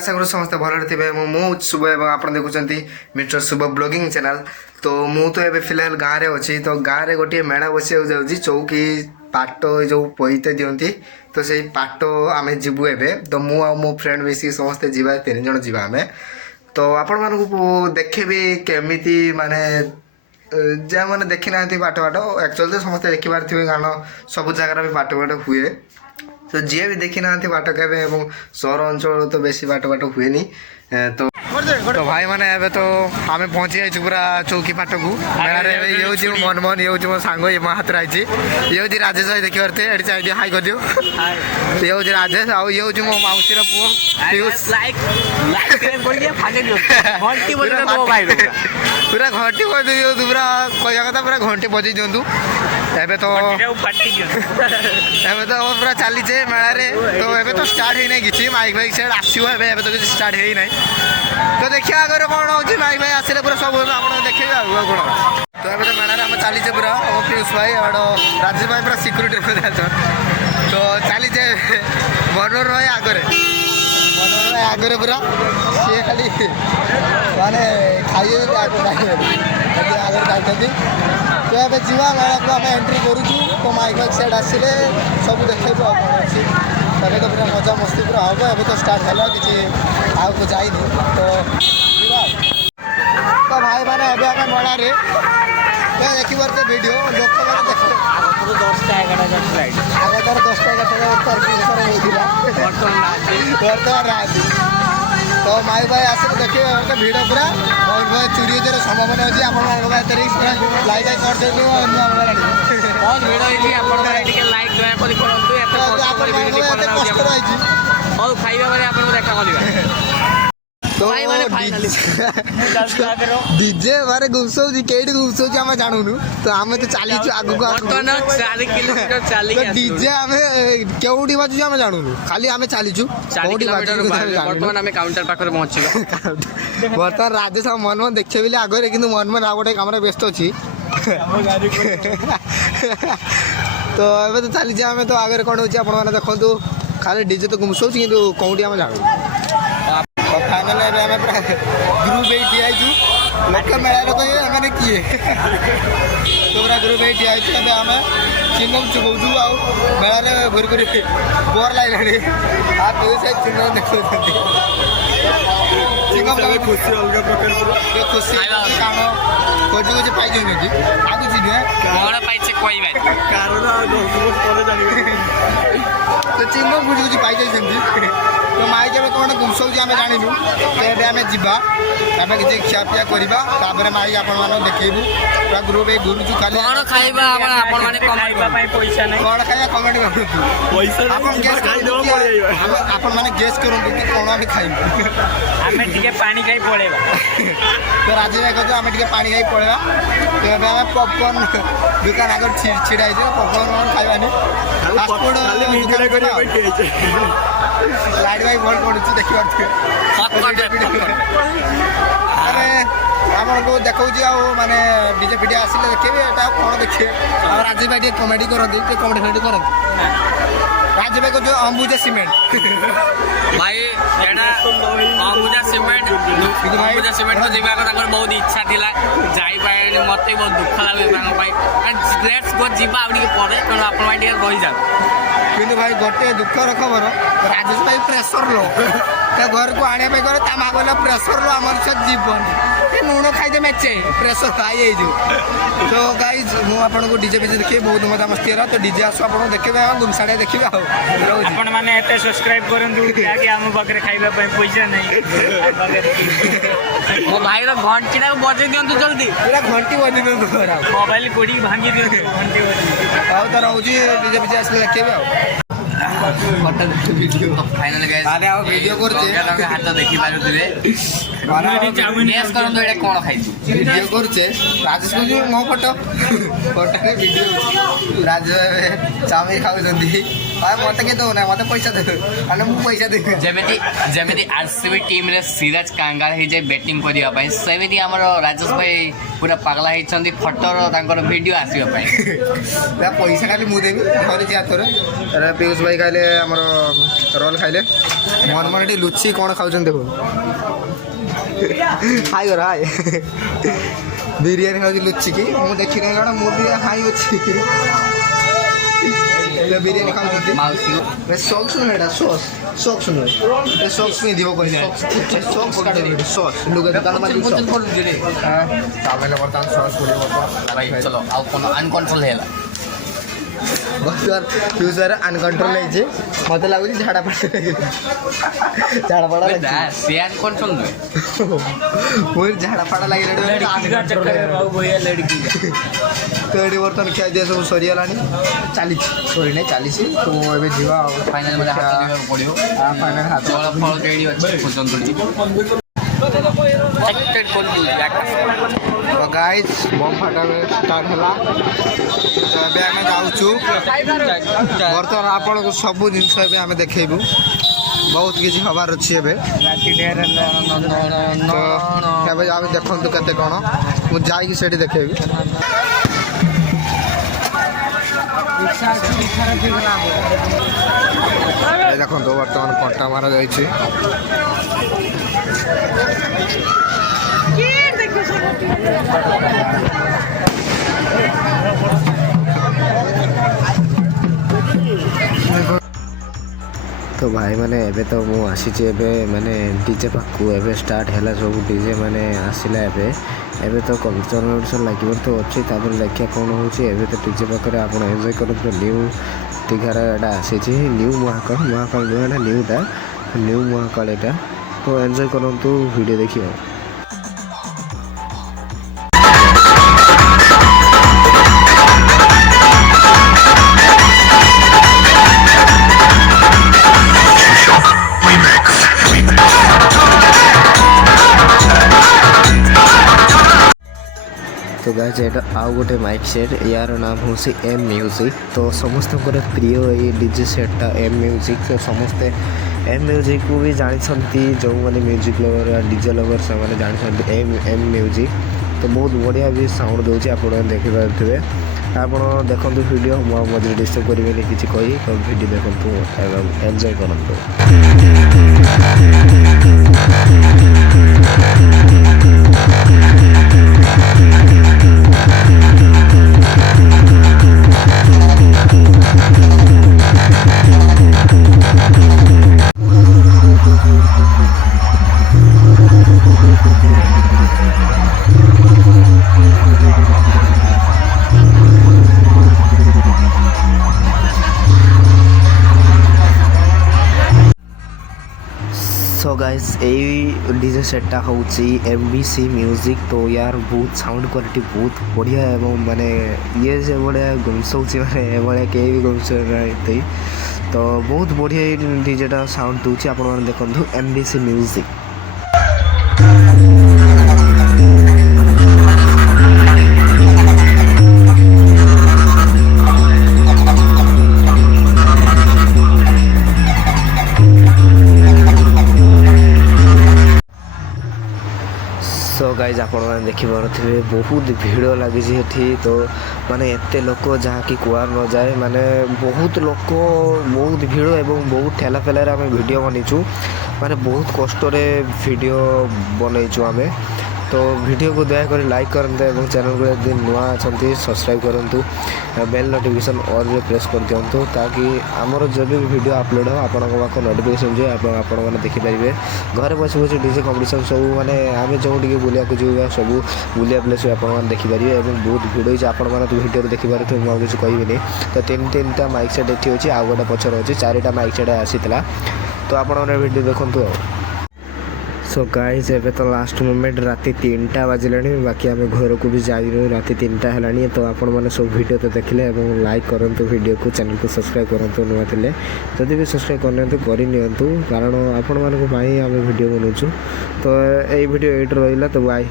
आशा करूँ समस्त भल थे मु शुभ एवं आप देखुं मिस्टर शुभ ब्लॉगिंग चैनल। तो मु तो ये फिलहाल गाँव में अच्छी तो गाँव में गोटे मेला बसिया जाऊँगी चौकी पाट जो पैते दिखती तो से पाट आम जीवु एवं तो मु मो फ्रेंड मिसिक समस्ते जीवा 3 जन जीवा आम तो आपण मानक देखेबी केमिति माने जहाँ मैंने देखी ना पाट पाट एक्चुअली तो समस्ते देखी पारे कारण सब जगार भी पाट पाट हुए तो जी भी देखी ना बाट के सहर अंचल तो बेसी बाट हुए तो भाई मैंने एबे तो आम पहुँची जाइए पूरा चौकी पाट को मेला ये हूँ मनमोहन ये हूँ मो सांग ये मो हाथ आई ये हूँ राजेश भाई देखी पारे ये चाहिए हाई कर दियो ये हूँ राजेश आउ ये हूँ मो मौसी पूरा घंटी बजे दिखाँ पूरा कह कथा पूरा घंटी बजे दिंतु एबे तो पूरा चली मेला तो एबे तो स्टार्ट ही नहीं किसी माइक फाइक सेट आसो एबे तो किसी स्टार्ट ही नहीं तो देखिए आगे कौन हो माइक भाई आसे पूरा सब आप देखिए कौन तो एबे तो मेला आम चलीचे पूरा पीयूष भाई और राजेश भाई पूरा सिक्यूरीटी तो चलीचे मनोहर भाई आगे आगे पूरा सी खाली माने खाइए आगे खाई तो ये जीवा मेला को आम एंट्री करूँ तो माइक फाइक सेट आसिले सब देखो अच्छी तबे तो पूरा मजा मस्ती पूरा हम एवं तो स्टार्ट है किसी आगे जाइनी तो भाई मैंने एवं आम मेला देखी पारे भिड लोक मैंने देख आगे तार 10टा 11टा बर्तमान तो माइक भाई आस देखिए भिड़ पूरा बहुत बहुत चोरी होकर संभावना अच्छी आप लाइक कर बहुत भिड़ लाइक और खाइबा देखा तो डीजे मारे घुसौची केडी घुसौची आम जानूनु तो आम तो चलीचु आगु डीजे आम केउडी बाजू आम जानूनु खाली आम चलीचु बर्तमान आम काउंटर पाखरे पहुंचीबा बर्तमान राजेश मनमोहन देखे बिले आगे किंतु मनमोहन आ गोटे काम व्यस्त अच्छी तो एबे तो चलीचे आम तो आगे कौन होची आपण माने देखंतु खाली डीजे तो घुसौची किंतु कौडी आम जानू फाइनल आम पूरा ग्रुप ठियाई लोक मेला तो ये मैंने किए तो पूरा ग्रुप ठियाई आम चिंगम चुबाऊ आउ मेला घुरी घुरी बोर लगे आप चिंगम देखो खुशी अलग प्रकार खुशी कारण खोजी खोजी पाई आगु जी तो चिंगम खुजी खुजी पाई तो माइक एवं कौन गुमसौची आम जानू तो आम जा आम किसी खियापिया करवा माइक आप देखू पूरा ग्रुप घुरुचु खाली कौन खाइबा कमेंट आपण मैंने गेस करूँ कि कौन आम खाइबू पानी खाई पड़ेगा तो राजेश भाई कहते आम पानी खाई पड़ेगा तो आम पॉपकॉर्न दुकान आगे छिड़ा पॉपकॉर्न खाइबानी लाइट भाई भल पड़ू देखी अरे आपको देखा माने डीजे फिडे आसिले देखिए कौन देखिए राजेश भाई कमेडी करते कमेडी फेडी करते राजेश भाई को जो अंबुजा सीमेंट भाई अंबुजा सीमेंट को जीवा को बहुत इच्छा थिला जाई पाए मते बहुत दुख लागे लेट्स गो जीवा आउडी पड़े कारण आपण भाई टिके रही जा किंतु भाई गोटे दुखर खबर राजेश भाई प्रेसर लो घर को आने गले मागला प्रेसर लो आम जीवन लुण खाई मेचे प्रेसर खाई तो गाइज मुझे डीजे फिजे देखिए बहुत मजा मस्ती है तो डीजे आसो आप देखिए गुमसाड़िया देखिए आपण मैंने सब्सक्राइब करूँ पाखे खाइबा पैसा नहीं मो भाई घंटी बजे दिंतु जल्दी पूरा घंटी बजे दिंतु मोबाइल कोड़ी भांगी दिंतु घंटी बजे तो रोज डीजे फिजे आसले देखिए फाइनल गाइस वीडियो करते हाथ देखि पारुथिबे गेस करन एटा कोन खाइछु वीडियो करछे राजेश को जो मो फोटो रे वीडियो राजेश चाउमिन खाउ जंदी आ मते के दो ना मते पैसा दे अने मु पैसा दे जेमेती आरसीबी टीम रे सिराज कांगाल हे जे बैटिंग करिया पई सेमिति हमर राजेश भाई पूरा पागला हेछंदी फोटो तांकर वीडियो आसीबा पई पैसा खाली मु देबी घर जा तोरे अरे पीयूष भाई खाइले हमर रोल खाइले मन मन लुचि कौन खाऊं देखो हाय कर हाय बिरयानी खाऊँ लुचि की मुझे देखी नहीं कौन मुझे हाई अच्छी बिरयानी खाऊँ सॉक्स नुह सॉस सॉक्स नुह सॉक्स नहीं दिव कह सॉक्स सॉस लुगा दुकान में बर्तमान सॉस पड़े चलो आउ कोन अनकंट्रोल हैला बर्तमान फ्यूचर अनकंट्रोल है मत लगुच झाड़ा पड़ा झाड़ा पड़ा से अनकंट्रोल नुहे मुझे झाड़ा पड़ा लगे तो ये बर्तमान खिया दिया सब सरीगला चली सरी नहीं चली तो ये जीवा फाइनल में हाथ देबे पड़ियो फाइनल हाथ फल फल रेडी अछि पसंद एक्टेड कोन दी तो गाइस बम फाटा स्टार्ट हला तो एबे आमे जाउछु बर्तमान आपन को सब जिंस एबे आमे देखेबु बहुत किसी खबर अच्छी है तो एबे आमे देखंतु केते कोन मु जाई कि सेठी देखेबी देखो तो बर्तमान पट्टा मारा जाइए तो भाई मैंने एबे तो मु आसी मैंने डीजे पाखु एबे स्टार्ट है सब डीजे मैंने आसला एबे तो कंपटीशन लगे तो अच्छी तापर देखिए कौन हो तो डीजे पाखे आप एंजॉय कर न्यू दीघार एटा आसी न्यू महाकाल महाकाल नुह न्यूटा न्यू महाकाल एटा तो एंजॉय करूँ वीडियो देखिए तो गाइस एटा आउ गोटे माइक सेट यार नाम हूँ एम म्यूजिक तो समस्त प्रिय ये डीजे सेटा एम म्यूजिक तो समस्ते एम म्यूजिक को भी जानते जो मैंने म्यूजिक लवर या डीजे लवर से जानते एम म्यूजिक तो बहुत बढ़िया भी साउंड दूसरी आप देखिपे आप देखो वीडियो मझे डिस्टर्ब करेंगे किसी कही तो वीडियो देखो एंजॉय करूँ सो गाइस यही डीजे सेटा हूँ MBC म्यूजिक तो यार बहुत साउंड क्वालिटी बहुत बढ़िया एवं माने ये से बढ़िया गुमसौची माने भाया कहीं भी गुमसौ तो बहुत बढ़िया डीजेटा साउंड दूसरी आप देखो MBC म्यूजिक सो गाइज आप देखिपे बहुत भीड़ लगी तो माने एते लोक जहाँकि कुआर न जाए माने बहुत लोक बहुत भीड़ एवं बहुत ठेला फेलार आम वीडियो बनईचु माने बहुत कष्ट वीडियो बनईचु आम तो वीडियो को दयाक लाइक करते और चैनल को यदि नुआ अच्छा सब्सक्राइब करूँ बेल नोटिफिकेशन ऑल रे प्रेस कर दिंतु ताकि आमर जब भी वीडियो अपलोड हो आपण नोटिफिकेशन जाए आपने देखिपारे घर बस बस डीजे कंपटीशन सब माने आम जो बुला जावा सब बुलिया प्लेस आप देखिपारे और बहुत भिड़ होती आप वीडियो देखिपारे तो मुझे किसी कहबी तो तीन माइक सेट ये अच्छी आउ गोटे पचर अच्छी 4टा माइक सेट आसाला तो आप वीडियो देखूँ सो गाइस एबे तो लास्ट मोमेंट राति 3टा बाजिलानी बाकी आम घर को भी जाइनु राति 3टा है तो आपण मैंने सब वीडियो तो देखले और लाइक करूँ वीडियो को चैनल को सब्सक्राइब करूँ नुआ थे जदि भी सब्सक्राइब करनी करनी कारण आपण मानक आम वीडियो बनाऊँ तो यही वीडियो ये रहा तो बाय।